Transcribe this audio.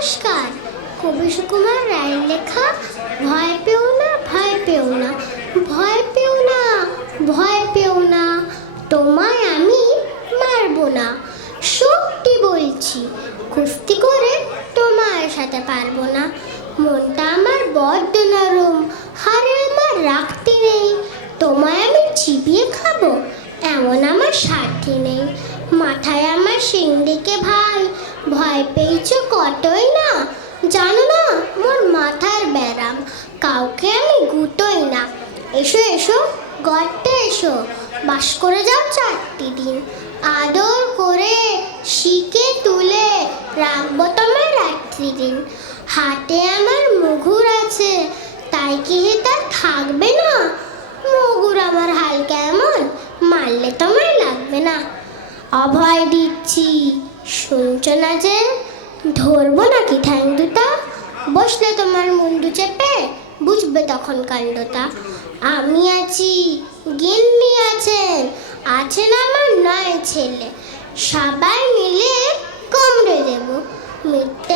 নমস্কার। কবি সুকুমার রায়ের লেখা ভয় পেও না, ভয় পেও না, ভয় পেও না, ভয় পেও না, তোমায় আমি মারবো না। সত্যি বলছি, কুস্তি করে তোমার সাথে পারবো না। মনটা আমার বড্ড নরম, হারে আমার রাখতে নেই। তোমায় আমি চিবিয়ে খাবো এমন আমার সাধ্যি নেই। মাথায় আমার সিংড়িকে ভাই, ভয় পেয়েছ কতই না। জানো না মোর মাথার ব্যারাম, কাউকে আমি গুটোই না। এসো এসো গর্তে এসো, বাস করে যাও 4টি দিন। আদর করে শিকে তুলে রাখবো তোমার রাত্রি দিন। হাতে আমার মুগুর আছে, তাই কি তার থাকবে না? মুগুর আমার হাল কেমন, মারলে তোমায় লাগবে না। অভয় দিচ্ছি, শুনছো না যে? ধরবো নাকি ঠ্যাং দুটা? বসলে তোমার মুন্ডু চেপে, বুঝবে তখন কাণ্ডটা। আমি আছি, গিন্নি আছেন, আছেন আমার 9 ছেলে। সবাই মিলে কামড়ে দেব, মিথ্যে